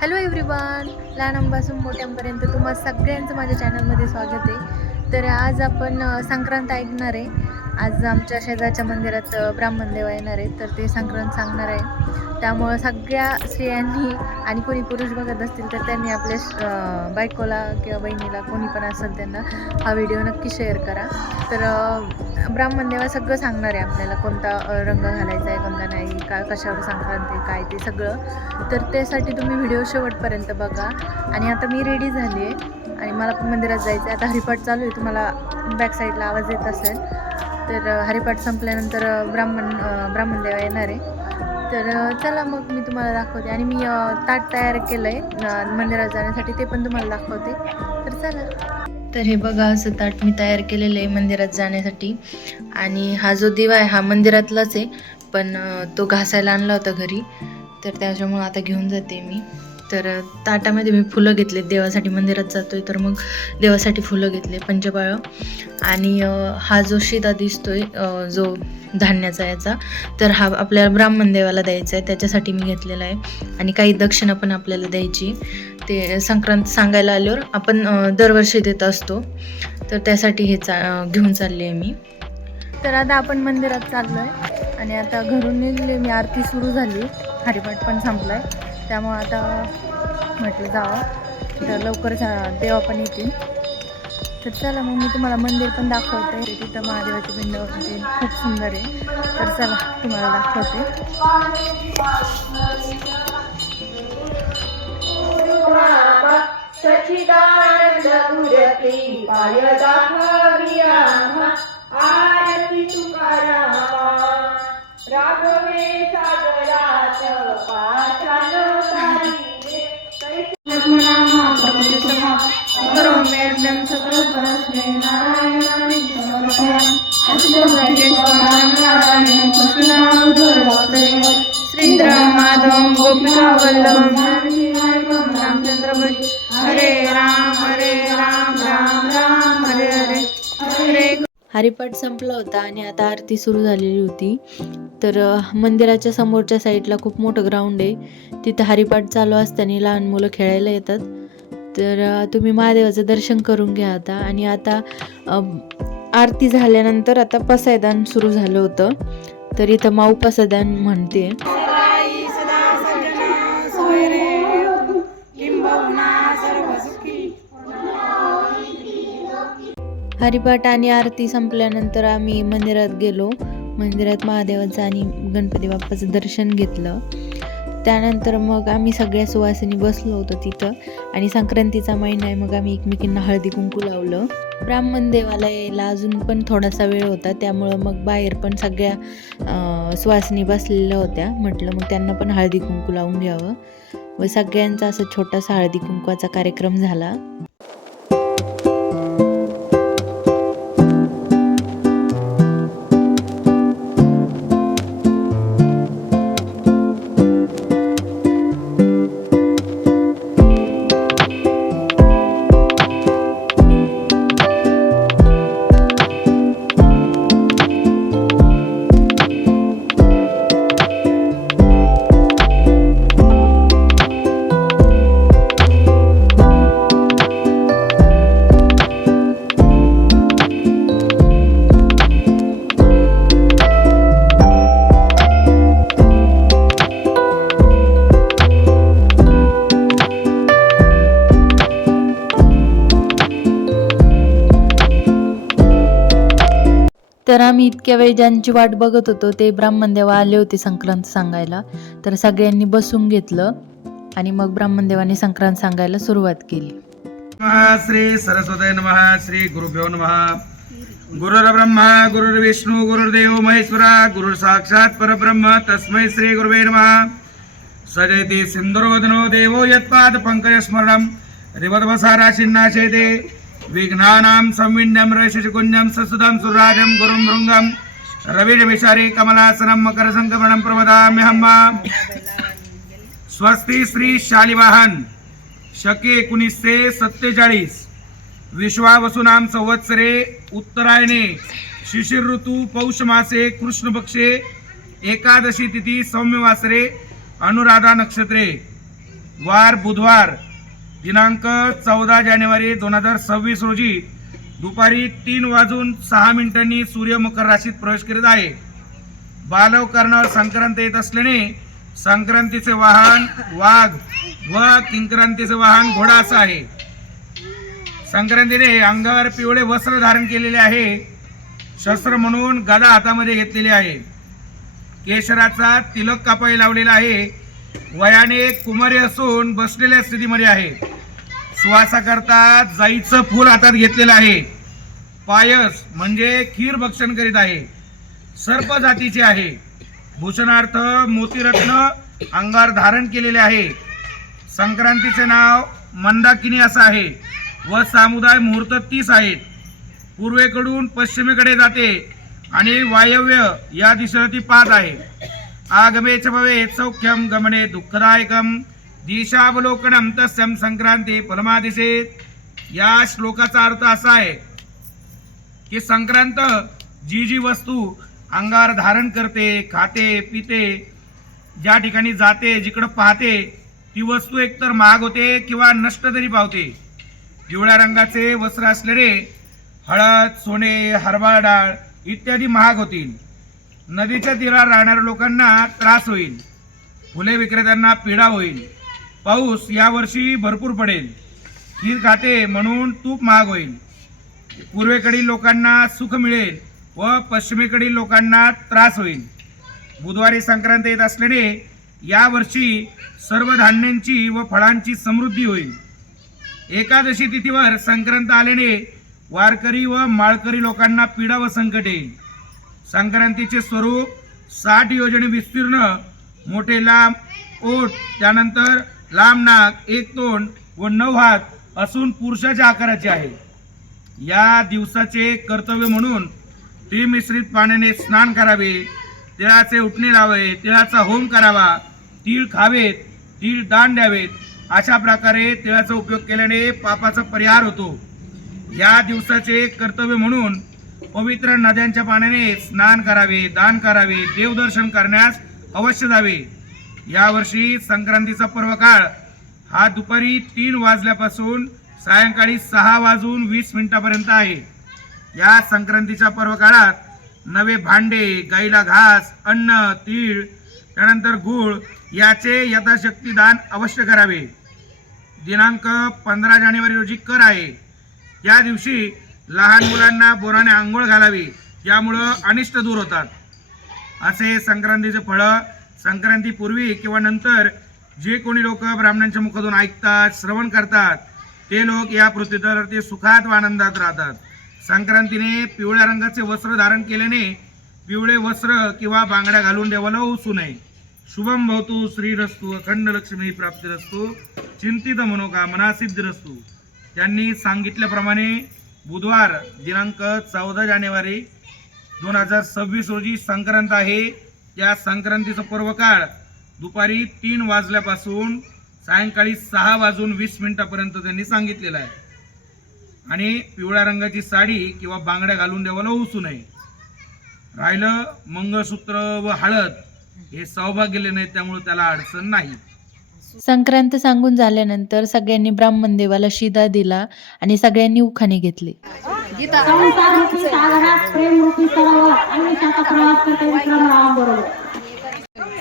Hello everyone लहानांपासून मोठ्यांपर्यंत तुम्हा सगळ्यांचं माझ्या चॅनलमध्ये स्वागत आहे. तर आज आपण संक्रांत ऐकणार आहे. आज आमच्या शेजारच्या मंदिरात ब्राह्मण देवा येणार आहे तर ते संक्रांत सांगणार आहे. त्यामुळं सगळ्या स्त्रियांनी आणि कोणी पुरुष बघत असतील तर त्यांनी आपल्या बायकोला किंवा बहिणीला कोणी पण असेल त्यांना हा व्हिडिओ नक्की शेअर करा. तर ब्राह्मण देवा सगळं सांगणार आहे आपल्याला कोणता रंग घालायचा आहे कोणता नाही का कशावर संक्रांत आहे काय ते सगळं. तर त्यासाठी तुम्ही व्हिडिओ शेवटपर्यंत बघा. आणि आता मी रेडी झाली आहे. आणि मला पण मंदिरात जायचं आहे आता हरिपाठ चालू आहे. तुम्हाला बॅक साईडला आवाज येत असेल तर हरिपाठ संपल्यानंतर ब्राह्मण ब्राह्मण देवा येणार आहे. तर चला मग मी तुम्हाला दाखवते. आणि मी ताट तयार केलं आहे मंदिरात जाण्यासाठी ते पण तुम्हाला दाखवते. तर चला. तर हे बघा असं ताट मी तयार केलेलं आहे मंदिरात जाण्यासाठी. आणि हा जो दिवा आहे हा मंदिरातलाच आहे. पण तो घासायला आणला होता घरी. तर त्याच्यामुळं आता घेऊन जाते मी. तर ताटामध्ये मी फुलं घेतले. देवासाठी मंदिरात जातोय तर मग देवासाठी फुलं घेतले पंचपाळं आणि हा जो शिदा दिसतोय आहे जो धान्याचा याचा तर हा आपल्याला ब्राह्मण देवाला द्यायचा आहे. त्याच्यासाठी मी घेतलेला आहे. आणि काही दक्षिणा पण आपल्याला द्यायची. ते संक्रांत सांगायला आल्यावर आपण दरवर्षी देत असतो. तर त्यासाठी हे चा घेऊन चालले आहे मी. तर आता आपण मंदिरात चाललो आहे आणि आता घरून निघले. मी आरती सुरू झाली. हरिपाठ पण संपला आहे त्यामुळं आता म्हटलं जावं. तर लवकर जा- देवा पण येतील. तर चला मग मी तुम्हाला मंदिर पण दाखवते. तिथं महादेवाची पिंड ते खूप सुंदर आहे. तर चला तुम्हाला दाखवते. श्रीरामाधवं हरे राम हरे राम राम राम हरे हरे हरे हरिपाठ संपला होता आणि आता आरती सुरू झालेली होती. तर मंदिराच्या समोरच्या साईडला खूप मोठं ग्राउंड आहे. तिथं हरिपाठ चालू असताना लहान मुलं खेळायला येतात. तर तुम्ही महादेवाचं दर्शन करून घ्या आता. आणि आता आरती झाल्यानंतर आता पसायदान सुरू झालं होतं. तर इथं माऊ पसायदान म्हणते. हरिपाठ आणि आरती संपल्यानंतर आम्ही मंदिरात गेलो. मंदिरात महादेवाचं आणि गणपती बाप्पाचं दर्शन घेतलं. त्यानंतर मग आम्ही सगळ्या सुवासिनी बसलो होतो तिथं. आणि संक्रांतीचा महिना आहे मग आम्ही एकमेकींना हळदी कुंकू लावलं. ब्राह्मण देवाला यायला अजून पण थोडासा वेळ होता त्यामुळं मग बाहेर पण सगळ्या सुवासिनी बसलेल्या होत्या. म्हटलं मग त्यांना पण हळदी कुंकू लावून घ्यावं. व सगळ्यांचा असं छोटासा हळदी कुंकवाचा कार्यक्रम झाला. तर आम्ही इतक्या वेळ ज्यांची वाट बघत होतो ते ब्राह्मण देवा आले होते संक्रांत सांगायला. तर सगळ्यांनी बसून घेतलं आणि मग ब्राह्मण देवाने संक्रांत सांगायला सुरुवात केली. श्री सरस्वती महा श्री गुरुभ्यो ब्रह्मा गुरु विष्णु गुरुर्देव महेश्वरा गुरुर साक्षात परब्रह्म तस्मै श्री गुरुवे नमः. सजयति सिंधुर्वदनो देवो यत्पाद पंकज स्मरणं रिवद्वसाराशिन्नाशेते विघ्नानां संविण्यं रशकुञ्जं ससुदं सुराजं गुरुं भृङ्गं रविर्विशारी कमलासनं मकरसङ्क्रमणं प्रवदाम्यहं स्वस्ति श्री शालिवाहन शके एकोणीसशे सत्तेचाळीस विश्वावसुनाम संवत्सरे उत्तरायणे शिशिर ऋतू पौष मासे कृष्ण पक्षे एकादशी तिथी सौम्यवासरे अनुराधा नक्षत्रे वार बुधवार दिनांक चौदा जानेवारी दोन हजार सव्वीस रोजी दुपारी तीन वाजून सहा मिनिटांनी सूर्य मकर राशीत प्रवेश करीत आहे. बालव कर्णावर संक्रांत येत असल्याने संक्रांतीचे वाहन वाघ व किंक्रांतीचे वाहन घोडा असं आहे. संक्रांतीने अंगावर पिवळे वस्त्र धारण केलेले आहे. शस्त्र म्हणून गदा हातामध्ये घेतलेली आहे. केशराचा तिलक कापाई लावलेला आहे. वयाने कुमारी असून बसलेल्या स्थितीमध्ये आहे. सुवासाकरता जाईचं फूल हातात घेतलेलं आहे. पायस म्हणजे खीर भक्षण करीत आहे. सर्प जातीचे आहे. भूषणार्थ मोतीरत्न अंगार धारण केलेले आहे. संक्रांतीचे नाव मंदाकिनी असं आहे व सामुदाय मुहूर्त तीस आहेत. पूर्वेकडून पश्चिमेकडे जाते आणि वायव्य या दिशेला ती पाच आहे. आगमेच भवे सौख्यम गमने दुःखदायकम दिशावलोकनम तस्यम संक्रांती फलमादिशेत या श्लोकाचा अर्थ असा आहे की संक्रांत जी जी वस्तू अंगार धारण करते खाते पिते ज्या ठिकाणी जाते जिकडं पाहते ती वस्तू एकतर महाग होते किंवा नष्ट तरी पावते. पिवळ्या रंगाचे वस्त्र असलेले हळद सोने हरभरा डाळ इत्यादी महाग होतील. नदीच्या तीरावर राहणाऱ्या लोकांना त्रास होईल. फुले विक्रेत्यांना पीडा होईल. पाऊस यावर्षी भरपूर पडेल. खीर खाते म्हणून तूप महाग होईल. पूर्वेकडील लोकांना सुख मिळेल व पश्चिमेकडील लोकांना त्रास होईल. बुधवारी संक्रांत येत असल्याने यावर्षी सर्व धान्यांची व फळांची समृद्धी होईल. एकादशी तिथीवर संक्रांत आल्याने वारकरी व माळकरी लोकांना पीडा व संकट येईल. संक्रांतीचे स्वरूप साठ योजने विस्तीर्ण मोठे लांब ओठ त्यानंतर लांब नाक एक तोंड व नऊ हात असून पुरुषाच्या आकाराचे आहे. या दिवसाचे कर्तव्य म्हणून त्रिमिश्रित पाण्याने स्नान करावे तिळाचे उठणे लावावे तिळाचा होम करावा तीळ खावेत तीळ दान द्यावेत अशा प्रकारे तिळाचा उपयोग केल्याने पापाचा परिहार होतो. या दिवसाचे कर्तव्य म्हणून पवित्र नद्यांच्या पाण्याने स्नान करावे दान करावे देवदर्शन करण्यास अवश्य जावे. यावर्षी संक्रांतीचा पर्व काळ हा दुपारी तीन वाजल्यापासून सायंकाळी सहा वाजून वीस मिनिटापर्यंत आहे. या संक्रांतीच्या पर्व काळात नवे भांडे गाईला घास अन्न तीळ त्यानंतर गूळ याचे यथाशक्ती दान अवश्य करावे. दिनांक पंधरा जानेवारी रोजी कर आहे. या दिवशी लहान मुलांना बोराने आंघोळ घालावी यामुळं अनिष्ट दूर होतात. असे संक्रांतीचे फळं संक्रांतीपूर्वी किंवा नंतर जे कोणी लोक ब्राह्मणांच्या मुखातून ऐकतात श्रवण करतात ते लोक या पृथ्वीवर ते सुखात व आनंदात राहतात. संक्रांतीने पिवळ्या रंगाचे वस्त्र धारण केल्याने पिवळे वस्त्र किंवा बांगड्या घालून देवाला होऊ नये. शुभम भवतु श्रीरस्तु अखंड लक्ष्मी प्राप्ती प्राप्तिरस्तु चिंतित मनोकामना सिद्धिरस्तु. त्यांनी सांगितल्याप्रमाणे बुधवार दिनांक चौदा जानेवारी दोन हजार सव्वीस रोजी संक्रांत आहे. या संक्रांतीचा पूर्वकाळ दुपारी तीन वाजल्यापासून सायंकाळी सहा वाजून वीस मिनिटापर्यंत त्यांनी सांगितलेलं आहे. आणि पिवळ्या रंगाची साडी किंवा बांगड्या घालून देवाला होऊ नये. राहिलं मंगळसूत्र व हळद हे सौभाग्य नाही त्यामुळे त्याला अडचण नाही. संक्रांत सांगून झाल्यानंतर सगळ्यांनी ब्राह्मण देवाला शिदा दिला आणि सगळ्यांनी उखाणे घेतले.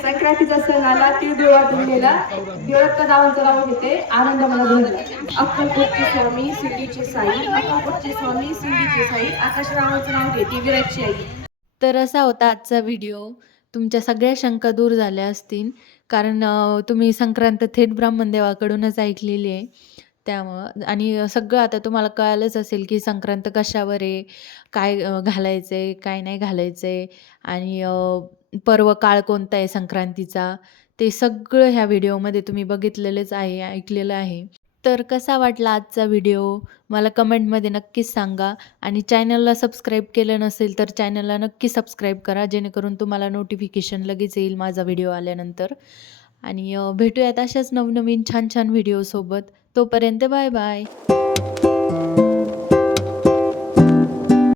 संक्रांतीचा सण आला ती देवळातून गेला देवळात नावांचं नाव घेते आनंद मला अक्कलकोटचे स्वामी शिर्डीचे साई अक्कलकोटचे स्वामी शिर्डीचे साई आकाशरावांचं नाव घेते विराटची आई. तर असा होता आजचा व्हिडिओ. तुमच्या सगळ्या शंका दूर झाल्या असतील कारण तुम्ही संक्रांत थेट ब्राह्मणदेवाकडूनच ऐकलेली आहे. त्यामुळं आणि सगळं आता तुम्हाला कळालंच असेल की संक्रांत कशावर आहे काय घालायचं आहे काय नाही घालायचं आहे आणि पर्व काळ कोणता आहे संक्रांतीचा ते सगळं ह्या व्हिडिओमध्ये तुम्ही बघितलेलंच आहे ऐकलेलं आहे. तर कसा वाटला आजचा व्हिडिओ? मला कमेंटमध्ये नक्कीच सांगा. आणि चॅनलला सबस्क्राईब केलं नसेल तर चॅनलला नक्की सबस्क्राईब करा जेणेकरून तुम्हाला नोटिफिकेशन लगेच येईल माझा व्हिडिओ आल्यानंतर. आणि भेटूयात अशाच नवनवीन छान छान व्हिडिओसोबत. तोपर्यंत बाय बाय